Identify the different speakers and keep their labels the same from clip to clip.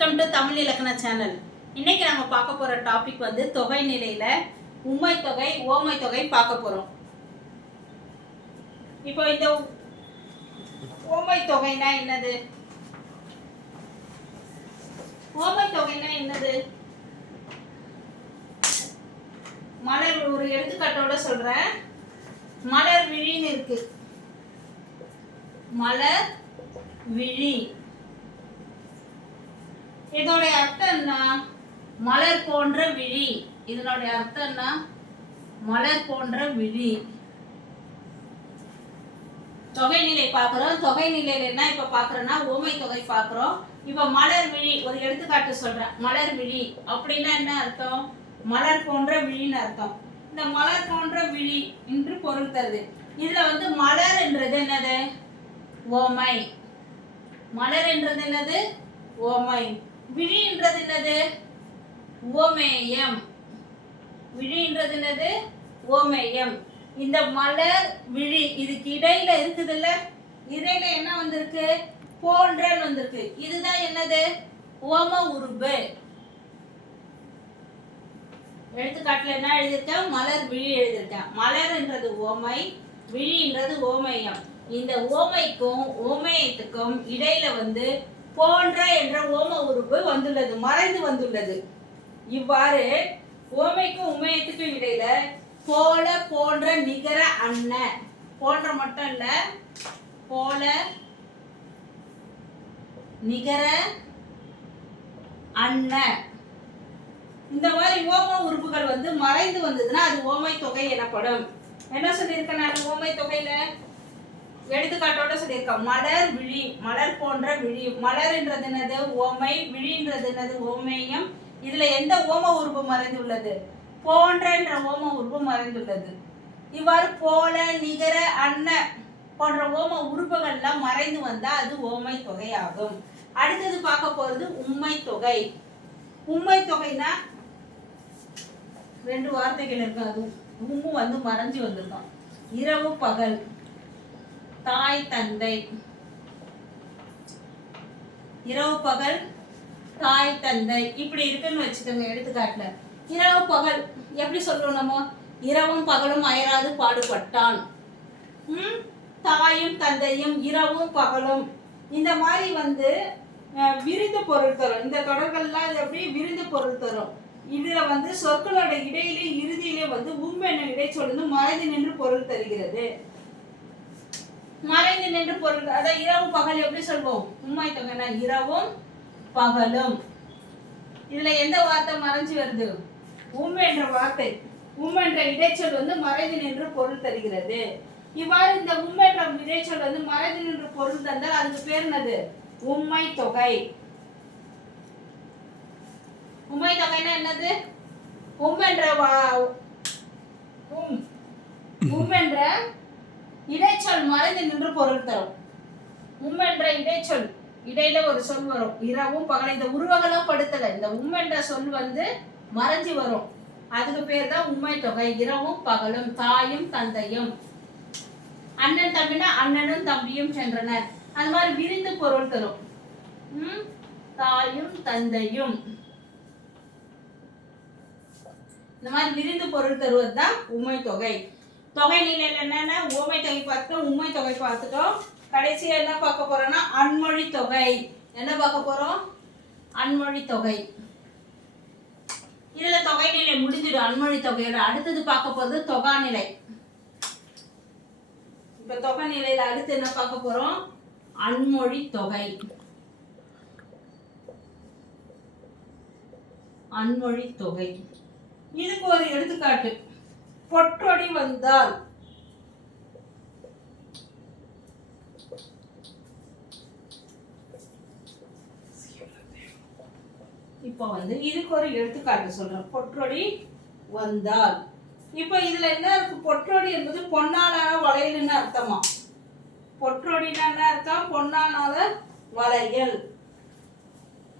Speaker 1: Welcome to Tamil இலக்கண channel இன்னைக்கு நம்ம பார்க்க போற டாபிக் வந்து தொகை நிலையில உண்மை தொகை ஓமை தொகை பார்க்க போறோம். இப்போ இந்த ஓமை தொகைனா என்னது? ஓமை தொகைனா என்னது? மலர் ஒரு எடுத்துக்காட்டோட சொல்றேன். மலர் விழின்னு இருக்கு. மலர் விழி. இதோடைய அர்த்தம் என்ன? மலர் போன்ற விழி. இதனுடைய அர்த்தம் என்ன? மலர் போன்ற விழி. தொகை நிலை பார்க்குறோம். தொகைநிலையில என்ன இப்போ பார்க்குறோன்னா ஓமை தொகை பார்க்குறோம். இப்போ மலர் விழி ஒரு எடுத்துக்காட்டு சொல்கிறேன் மலர் விழி அப்படின்னா என்ன அர்த்தம்? மலர் போன்ற விழின்னு அர்த்தம். இந்த மலர் போன்ற விழி என்று பொருள் தருது. இதில் வந்து மலர் என்றது என்னது? ஓமை மலர் என்றது என்னது? ஓமை விழின்றது என்னது ஓமேயம் விழின்றது என்னது ஓமேயம் இந்த மலர் விழி இதுக்கு இடையில இருக்குதுல்ல? இடையில என்ன வந்திருக்கு? போன்றல் வந்திருக்கு. இதுதான் என்னது? ஓம உருபு எடுத்துக்காட்டுல என்ன எழுதியிருக்கேன்? மலர் விழி எழுதியிருக்கேன். மலர்ன்றது ஓமை விழின்றது ஓமேயம் இந்த ஓமைக்கும் ஓமேயத்துக்கும் இடையில வந்து போன்ற என்ற ஓம உறுப்பு வந்துள்ளது மறைந்து வந்துள்ளது. இவ்வாறு ஓமைக்கும் உமையத்துக்கும் இடையில போல போன்ற நிகர அண்ண போன்ற மட்டும் இல்ல போல நிகர அண்ண இந்த மாதிரி ஓம உறுப்புகள் வந்து மறைந்து வந்ததுன்னா அது ஓமை தொகை எனப்படும். என்ன சொல்லியிருக்கேன் நான்? ஓமை தொகையில எடுத்துக்காட்டோட சொல்லியிருக்கோம். மலர் விழி மலர் போன்ற விழி. மலர்ன்றது என்னது? ஓமை. விழின்றது என்னது? ஓமேயம். இதுல எந்த ஓம உருவம் மறைந்துள்ளது? போன்றன்ற ஓம உருவம் மறைந்துள்ளது. இவ்வாறு போல நிகர அன்ன போன்ற ஓம உறுப்புகள்லாம் மறைந்து வந்தா அது ஓமை தொகை ஆகும் அடுத்தது பார்க்க போறது உண்மை தொகை. உண்மை தொகைனா ரெண்டு வார்த்தைகள் இருக்கும் அது உம்மு வந்து மறைஞ்சு வந்திருக்கும். இரவு பகல். தாய் தந்தை. இரவு பகல் தாய் தந்தை. இப்படி இருக்குன்னு வச்சுக்கோங்க எடுத்துக்காட்டுல. இரவு பகல் எப்படி சொல்றோம் நம்ம? இரவும் பகலும் அயராது பாடுபட்டான். ம்? தாயும் தந்தையும் இரவும் பகலும். இந்த மாதிரி வந்து அஹ், விருந்து பொருள் தரும். இந்த தொடர்கள்லாம் எப்படி? விருந்து பொருள் தரும். இதுல வந்து சொற்களோட இடையிலே இறுதியிலே வந்து உண்மை என்ன இடைச்சொல் மறைந்து நின்று பொருள் தருகிறது. மறைந்து நின்று பொருள் அதான் இரவு பகல் எப்படி சொல்வோம்? உண்மை தொகைனா இரவும் பகலும். இதுல எந்த வார்த்தை மறைஞ்சு வருது? உம் என்ற வார்த்தை. உம் என்ற இடைச்சொல் வந்து மறைந்து நின்று பொருள் தருகிறது. இவ்வாறு இந்த உம் என்ற இடைச்சொல் வந்து மறைந்து நின்று பொருள் தந்தால் அதுக்கு பேர் என்னது? உண்மை தொகை. உண்மை தொகைனா என்னது? உம் என்ற உம். உம் என்ற இடைச்சொல் மறைந்து நின்று பொருள் தரும். உம் என்ற இடைச்சொல் இடையில ஒரு சொல் வரும். இரவும் பகலும் இந்த உருவகலாம் படுத்தல. இந்த உம் என்ற சொல் வந்து மறைஞ்சு வரும். அதுக்கு பேர் தான் உண்மை தொகை. இரவும் பகலும் தாயும் தந்தையும். அண்ணன் தம்பினா அண்ணனும் தம்பியும் சென்றனர். அந்த மாதிரி விரிந்து பொருள் தரும். உம் தாயும் தந்தையும். இந்த மாதிரி விரிந்து பொருள் தருவது தான் உண்மை தொகை. தொகை நிலையில் என்னென்ன? உண்மை தொகை பார்த்துட்டோம் உண்மை தொகை பார்த்துட்டோம். கடைசியா என்ன பார்க்க போறோம்னா அன்மொழி தொகை. என்ன பார்க்க போறோம்? அன்மொழி தொகை. இதில் தொகை நிலை முடிஞ்சிடும் அன்மொழி தொகையோட அடுத்தது பார்க்க போகிறது தொகா நிலை. இப்ப தொகை நிலையில அடுத்து என்ன பார்க்க போறோம்? அன்மொழி தொகை. அன்மொழி தொகை. இதுக்கு ஒரு எடுத்துக்காட்டு. பொற்றொடி வந்தால். இப்போ வந்து இதுக்கு ஒரு எடுத்துக்காட்டு சொல்றேன். பொற்றொடி வந்தால். இப்போ இதுல என்ன இருக்கு? பொற்றொடி என்பது பொன்னாலான வளையல்னு அர்த்தமா? பொற்றொடினா என்ன அர்த்தம்? பொன்னாலான வளையல்.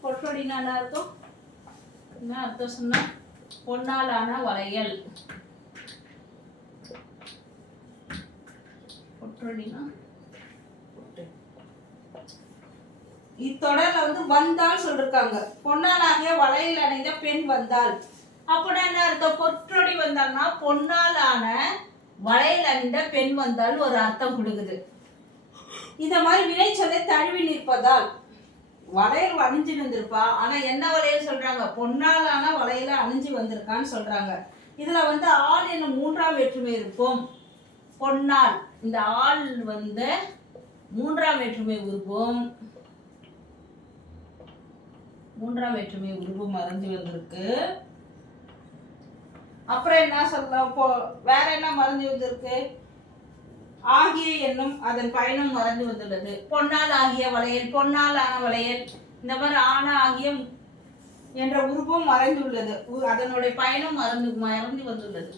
Speaker 1: பொற்றொடினா என்ன அர்த்தம்? என்ன அர்த்தம் சொன்னா? பொன்னாலான வளையல். பொற்றொடினா இத்தொடர்ல வந்து வந்தால் சொல்லிருக்காங்க. பொன்னாலாகிய வளையல் அணிந்த பெண் வந்தால் அப்படின்னா என்ன அர்த்தம்? பொற்றொடி வந்தால்னா பொன்னாலான வளையல் அணிந்த பெண் வந்தால் ஒரு அர்த்தம் கொடுக்குது. இந்த மாதிரி வினைச்சொல்லை தழுவி நிற்பதால் வளையல் அணிஞ்சு வந்திருப்பா ஆனா என்ன வளையல் சொல்றாங்க? பொன்னாலான வளையல அணிஞ்சு வந்திருக்கான்னு சொல்றாங்க. இதுல வந்து ஆள் என்னும் மூன்றாம் வேற்றுமை இருக்கும். பொன்னால். இந்த ஆள் வந்து மூன்றாம் வேற்றுமை உருவம். மூன்றாம் வேற்றுமை உருவம் மறைஞ்சு வந்திருக்கு. அப்புறம் என்ன சொல்லலாம்? வேற என்ன மறைஞ்சு வந்திருக்கு? ஆகிய என்னும் அதன் பயணம் மறைந்து வந்துள்ளது. பொன்னால் ஆகிய வளையல் பொன்னால் ஆன வளையல் இந்த மாதிரி ஆன ஆகிய என்ற உருவம் மறைந்துள்ளது. அதனுடைய பயணம் மறந்து மறந்து வந்துள்ளது.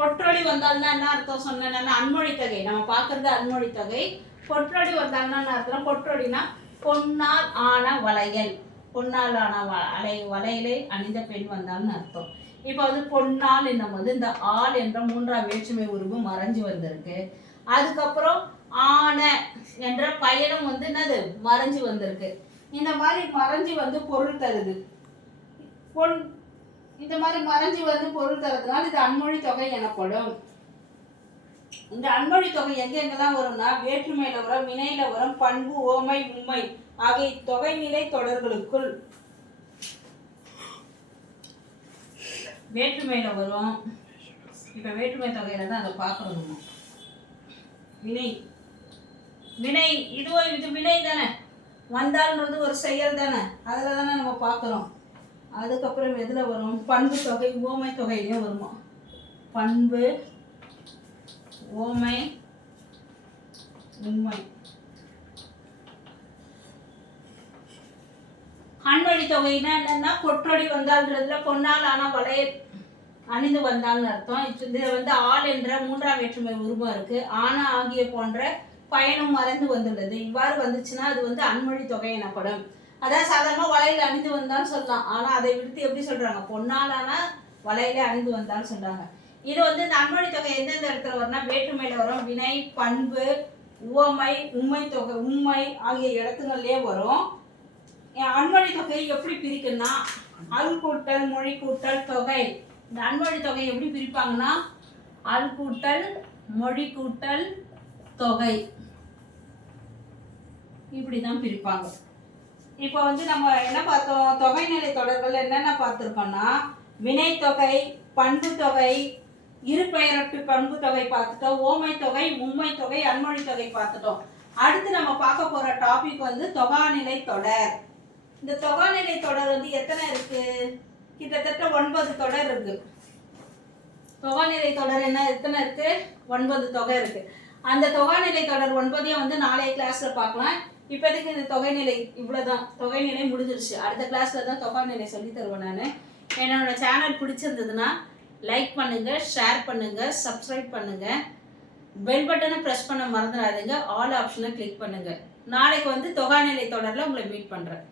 Speaker 1: பொற்றொடி வந்தால்னா என்ன அர்த்தம் சொன்னேன்னா அன்மொழி தொகை. நம்ம பார்க்கறது அன்மொழி தொகை. பொற்றொடி வந்தால்னா என்ன அர்த்தம் பொற்றொழினா பொன்னால் ஆன வளையல். பொன்னால் ஆன அலை வளையலை அணிந்த பெண் வந்தால்னு அர்த்தம். இப்போ வந்து பொன்னால் என்னும் போது இந்த ஆள் என்ற மூன்றாம் வேற்றுமை உருவம் மறைஞ்சு வந்திருக்கு. அதுக்கப்புறம் ஆன என்ற பயணம் வந்து என்னது? மறைஞ்சு வந்திருக்கு. இந்த மாதிரி மறைஞ்சு வந்து பொருள் தருது. பொன் இந்த மாதிரி மறைஞ்சு வந்து பொருள் தரதுனால இது அன்மொழி தொகை எனப்படும். இந்த அன்மொழி தொகை எங்க எங்கெல்லாம் வரும்னா வேற்றுமையில வரும் வினையில வரும் பண்பு ஓமை உண்மை ஆகிய தொகைநிலை தொடர்களுக்குள். வேற்றுமையில வரும். இப்ப வேற்றுமை தொகையில தான் அதை பார்க்கணும் வினை. வினை இதுவோ இது வினை தானே. வந்தால்ன்றது ஒரு செயல் தானே. அதில் தானே நம்ம பார்க்குறோம். அதுக்கப்புறம் எதில் வரும்? பண்பு தொகை ஓமை தொகையிலையும் வருமா? பண்பு ஓமை உண்மை. அன்வழி தொகைனா என்னன்னா கொற்றொடி வந்தால்ன்றதுல பொன்னால் ஆனால் வளைய அணிந்து வந்தால்னு அர்த்தம். இதில் வந்து ஆள் என்ற மூன்றாம் வேற்றுமை உருவம் இருக்கு. ஆனா ஆகிய போன்ற பயணம் மறைந்து வந்துள்ளது. இவ்வாறு வந்துச்சுன்னா அது வந்து அன்மொழி தொகை எனப்படும். அதான் சாதாரணமாக வளையல் அணிந்து வந்தான்னு சொல்லலாம். ஆனா அதை விடுத்து எப்படி சொல்றாங்க? பொன்னாலான வளையல அணிந்து வந்தான்னு சொல்றாங்க. இது வந்து இந்த அன்மொழி தொகை எந்தெந்த இடத்துல வரும்னா வேற்றுமையில வரும். வினை பண்பு உவமை உண்மை தொகை உண்மை ஆகிய இடத்துங்கள்லேயே வரும். என் அன்மொழி தொகையை எப்படி பிரிக்குன்னா அல் கூட்டல் மொழி கூட்டல் தொகை. இந்த அன்மொழி தொகையை எப்படி பிரிப்பாங்கன்னா அல் கூட்டல் மொழி கூட்டல் தொகை. இப்படி தான் பிரிப்பாங்க. இப்போ வந்து நம்ம என்ன பார்த்தோம்? தொகைநிலை தொடர்கள் என்னென்ன பார்த்துருக்கோம்னா வினைத்தொகை பண்பு தொகை இருபெயரட்டு பண்பு தொகை பார்த்துட்டோம் ஓமை தொகை உண்மை தொகை அன்மொழி தொகை பார்த்துட்டோம். அடுத்து நம்ம பார்க்க போகிற டாபிக் வந்து தொகாநிலை தொடர். இந்த தொகாநிலை தொடர் வந்து எத்தனை இருக்கு? கிட்டத்தட்ட ஒன்பது தொடர் இருக்கு. தொகாநிலை தொடர் என்ன எத்தனை இருக்கு? ஒன்பது தொகை இருக்கு. அந்த தொகாநிலை தொடர் ஒன்பதையும் வந்து நாளைய கிளாஸ்ல பார்க்கலாம். இப்போதைக்கு இந்த தொகைநிலை இவ்வளோதான் தொகைநிலை முடிஞ்சிருச்சு. அடுத்த கிளாஸ்ல தான் தொகைநிலை சொல்லி தருவேன் நான். என்னோட சேனல் பிடிச்சிருந்ததுன்னா லைக் பண்ணுங்க ஷேர் பண்ணுங்க சப்ஸ்கிரைப் பண்ணுங்க. பெல் பட்டனை ப்ரெஸ் பண்ண மறந்துடாதீங்க. ஆல் ஆப்ஷனை கிளிக் பண்ணுங்க. நாளைக்கு வந்து தொகைநிலை தொடரில் உங்களை மீட் பண்ணுறேன்